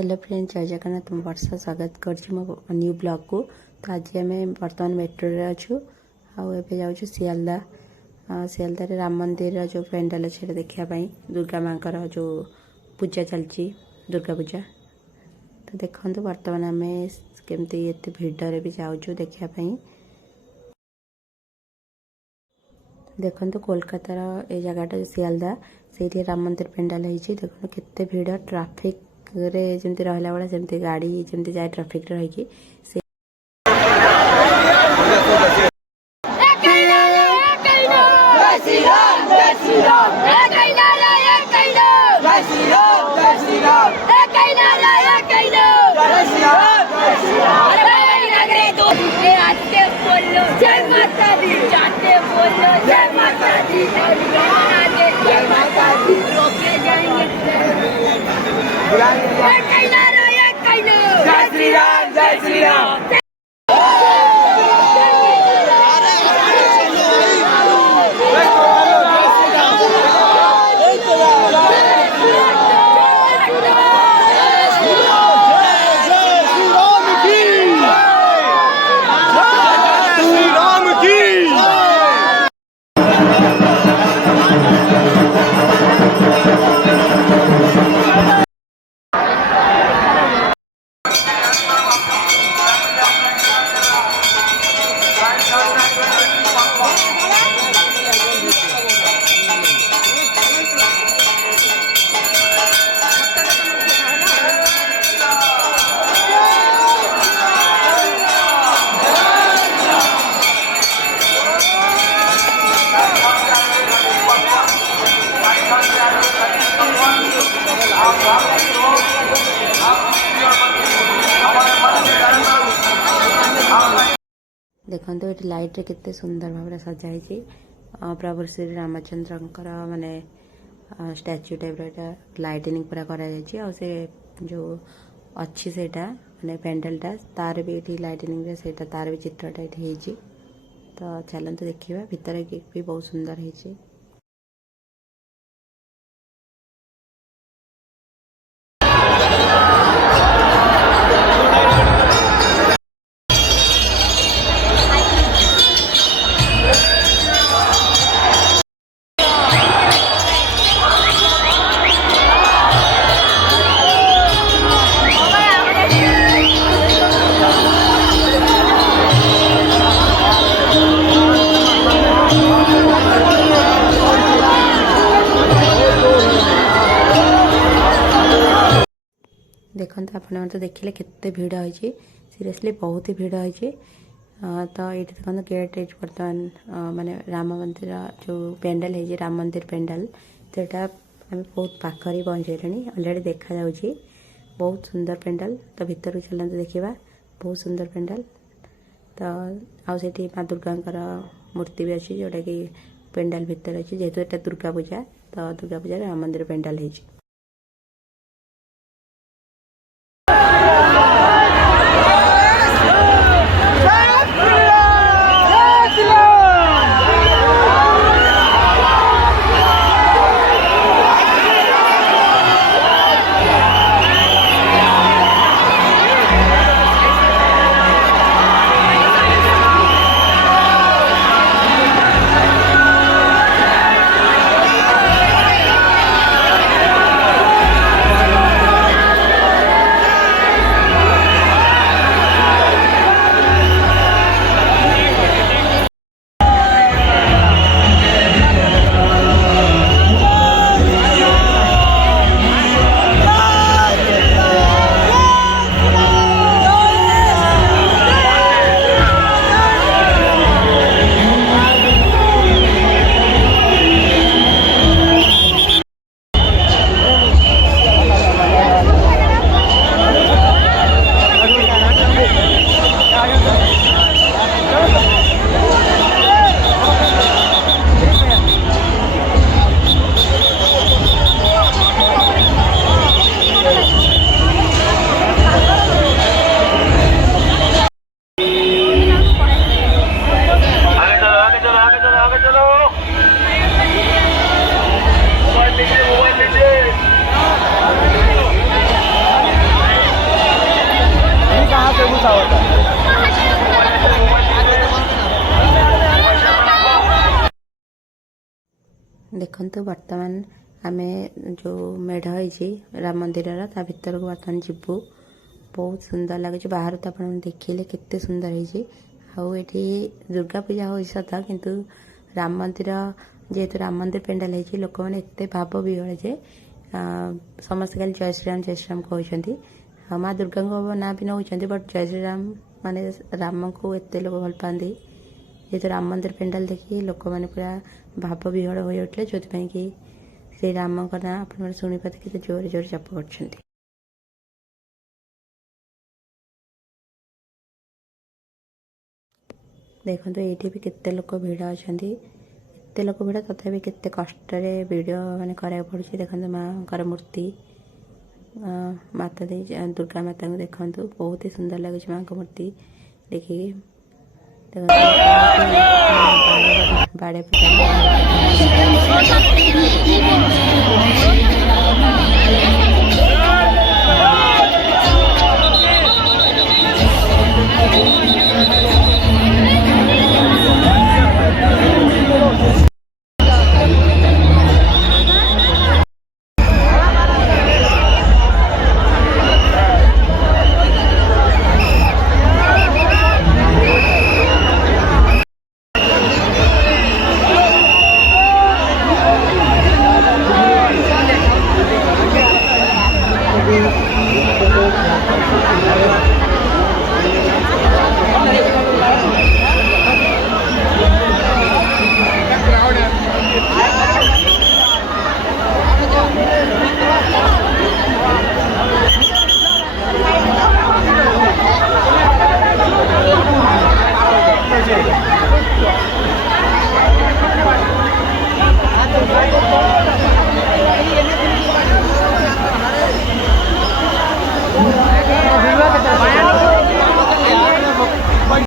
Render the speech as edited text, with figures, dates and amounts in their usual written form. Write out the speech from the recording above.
Hello friends, जय जगन्नाथ। तुम वर्षा स्वागत कर मो न्यू ब्लॉग को। तो आज आम बर्तमान मेट्रो रे अच्छु आबे जाऊँ सियालदा। सियालदा रे राम मंदिर जो पेंडाल अच्छे देखापी दुर्गा माँ जो पूजा चलती दुर्गा पूजा। तो देखो बर्तमान आम केमती एत भिड़े भी जाऊँ देखापी। देखो कोलकातार ए जगटा सियालदा से राम मंदिर पेंडाल होती। देखो केते भिड़ ट्राफिक रे जमती रहला बेला जमती गाड़ी जमती जाए ट्राफिक रे रही से जय माता दी जाते बोलो जय माता दी जय माता दी रोके जाएंगे जय श्री राम जय श्री राम। देखो ये लाइट रे केते सुंदर भाव सजाई प्रभु श्री रामचंद्र माने स्टैच्यू टाइप लाइटिंग पूरा करा से जो अच्छी से माने पेंडलटा तार भी ये लाइटिंग से तार भी चित्रटा ये तो चलते देखा भितर भी बहुत सुंदर है। देखो आपने तो देखिले केते भीड़ होइछि, सीरियसली बहुत ही भीड़ होइछि। तो ये देखो गेट बर्तमान माने राम मंदिर जो पेंडाल है राम मंदिर पेंडाल सेटा आम बहुत पाखरी पहुँचेले अलरेडी देखा जाउछि। बहुत सुंदर पेंडाल। तो भीतर चलते देखा बहुत सुंदर पेंडाल। तो आउे माँ दुर्गा मूर्ति भी अच्छी जोटा कि पेंडाल भितर अच्छी जेहेतु एटा दुर्गा पूजा। तो दुर्गा पूजा राम मंदिर पेंडाल है। देखो बर्तमान आम जो मेढ़ होती राम मंदिर ता भर को बर्तमान जीवु बहुत सुंदर लगे बाहर तो आप देखिले केते सुंदर होती आठी दुर्गा पूजा हो सता किंतु राम मंदिर जेहेतु राम मंदिर पेंडाल होती लोक मैंने एत भाव विहल जे समस्त खाली जय श्रीराम कहते माँ दुर्गा ना भी नौ बट जय श्रीराम माने राम को एत लोक भल पाती जेहेतु राम मंदिर पेंडाल देखिए लोक मैंने पूरा भाव विहल हो उठे जो कि श्री राम ना आप शुणी पाते जोर जोर जप कर देखो ये भी केते लोक भिड़ अच्छा एत लोक भिड़ तथा केते कष्ट वीडियो माने करा पड़े देखो माँ मूर्ति माता दी दुर्गा माता को देखु बहुत ही सुंदर लगे माँ को मूर्ति देखिए बाड़े Thank you.